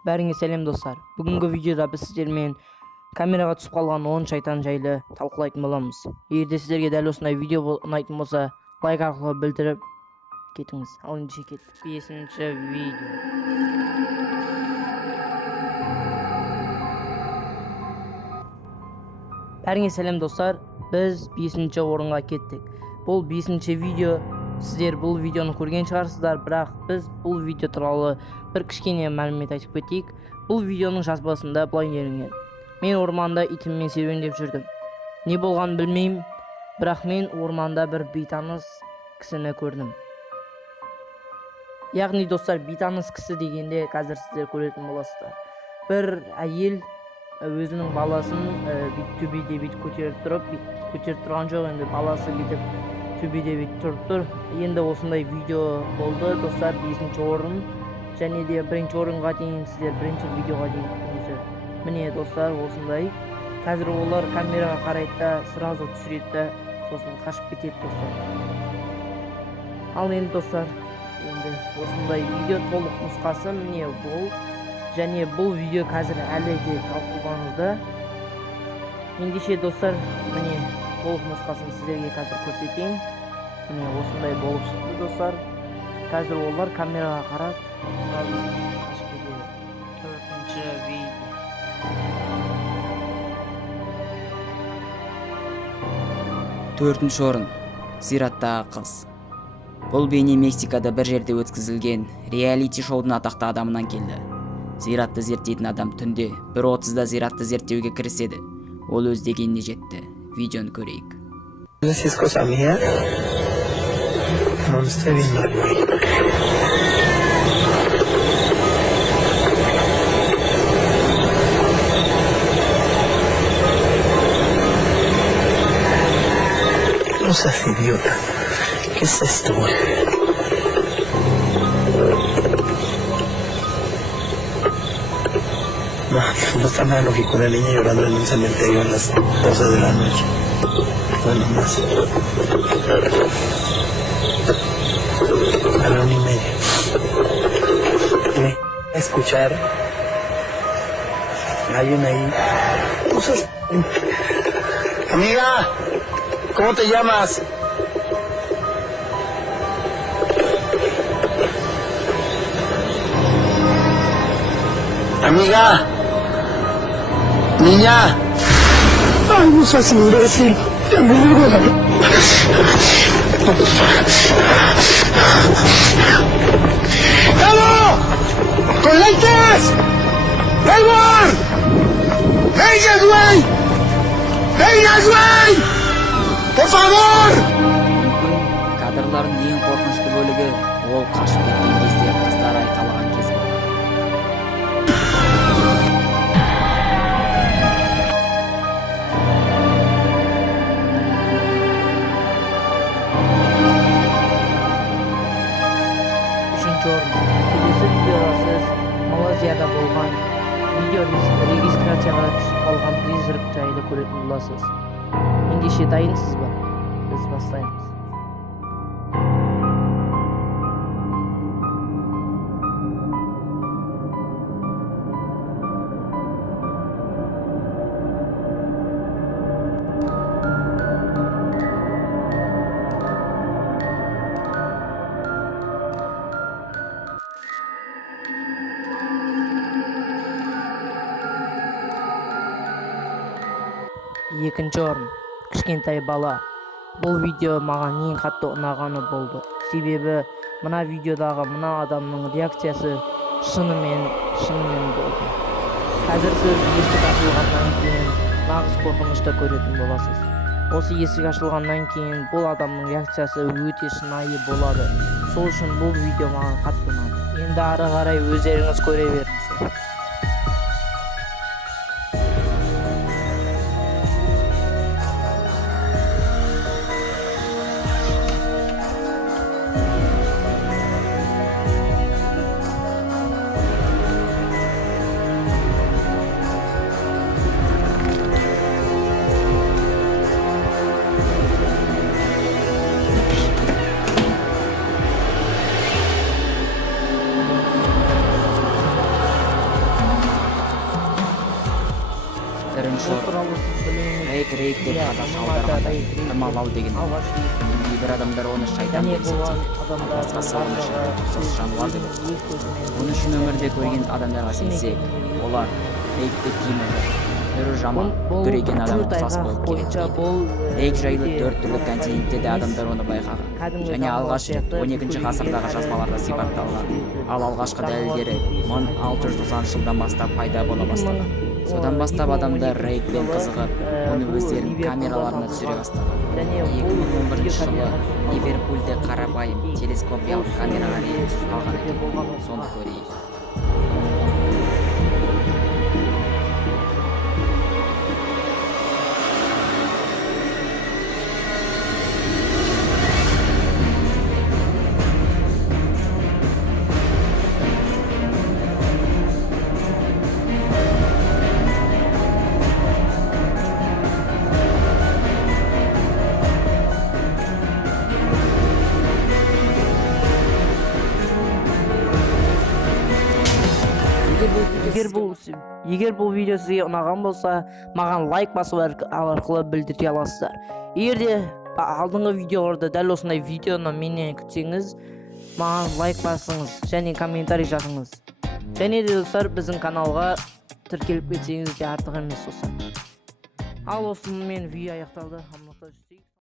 Бәріңе сәлем достар. Бүгінгі видеода біз сіздермен камераға түсіп қалған 10 шайтан жайлы талқылайтын боламыз. Егер де сіздерге дәл осындай видео ұнайтын болса, лайк арқылы білдіріп кетіңіз. Ал ендеше кеттік. 5-ші видео. Бәріңе сәлем достар. Біз 5-ші орынға кеттік. Бұл 5-ші видео. Сіздер бұл видеоны көрген шығарсыздар, бірақ біз бұл видео туралы бір кішкене мәлімет айтып кетейік. Бұл видеоның жазбасында былай делінген: мен орманда итіммен серуендеп жүрдім. Не болғанын білмеймін, бірақ мен орманда бір бейтаныс кісіні көрдім. Яғни достар, бейтаныс кісі дегенде қазір сіздер көретін боласыздар. Бір әйел өзінің баласын төбеде бүйтіп көтеріп тұрған жоқ, енді баласы бүйтіп төбеде бүйтіп тұрып тұр. Енді осындай видео болды достар, 5-ші орын, және де 1-ші орынға дейін сіздер 1-ші видеоға дейін күтіңіздер. Міне достар, осындай. Қазір олар камераға қарайды да сразу түсіреді да сосын қашып кетеді достар. Ал енді достар, енді осындай видео толық нұсқасы міне бұл. Және бұл видео қазір әлі де талқылануда. Ендеше достар, міне толық нұсқасын сіздерге қазір көрсетейін. Міне осындай болып шықты достар. Қазір олар камераға қарап сразу қашып кетеді. 4-ші видео. Төртінші орын. Зираттағы қыз. Бұл бейне Мексикада бір жерде өткізілген реалити шоудың атақты адамынан келді. Зиратты зерттейтін адам түнде 1:30-да зиратты зерттеуге кіріседі. Ол өз дегеніне жетті. Видеоны көрейік. Si es cosa mía, no me estoy viendo algo ahí. No seas idiota. ¿Qué es esto? No está nada lógico una niña llorando en un cementerio a las 12 de la noche. Bueno, más. A la 1:30. ¿Qué? Escuchar. Hay una ahí. Amiga, ¿cómo te llamas? Amiga. Niña. Ay, no seas imbécil. Ya me dio la... ¡Vamos! ¡Con lentes! ¡Elmar! ¡Vengas, güey! ¡Vengas, güey! ¡Por favor! Кадрлардың ең қорқынышты бөлігі ол қашып кеткен кезде қыздар айқалаған кез болды. Келесі видеода сіз Малайзияда болған видео регистрацияға түсіп қалған призрак жайлы көретін боласыз. Ендеше дайынсыз ба? Біз бастаймыз. Екінші орын. Кішкентай бала. Бұл видео маған ең қатты ұнағаны болды. Себебі мына видеодағы мына адамның реакциясы шынымен болды. Қазір сіз есік ашылғаннан кейін нағыз қорқынышты көретін боласыз. Осы есік ашылғаннан кейін бұл адамның реакциясы өте шынайы болады. Сол үшін бұл видео маған қатты ұнады. Енді ары қарай өздеріңіз көре беріңіздер. Бірінші орын. Рейк деп қазақша аударғанда тырмалау деген. Кейбір адамдар оны шайтан деп есептейді. Басқасы оны ұқсас жануар деп атайды. Оны шын өмірде көрген адамдарға сенсек, олар рейкті киімді түрі жаман, көреген адам ұқсас болып келеді дейді. Рейк жайлы 4 түрлі континентте де адамдар оны байқаған. Және алғаш рет 12-ші ғасырдағы жазбаларда сипатталған. Ал алғашқы дәлелдері 1690 жылдан бастап пайда бола бастаған. Содан бастап адамдар рейкпен қызығып, оны өздерінің камераларына түсіре бастаған. 2011 жылы Ливерпульде қарапайым телескопиялық камераға рейк түсіп қалған екен. Соны көрейік. Егер бұл видео сізге ұнаған болса, маған лайк басу арқылы білдіре аласыздар. Егер де алдыңғы видеоларда дәл осындай видеоны менен күтсеңіз, маған лайк басыңыз және комментарий жазыңыз. Және де достар, біздің каналға тіркеліп кетсеңіз де артық емес болса. Ал осымен видео аяқталды.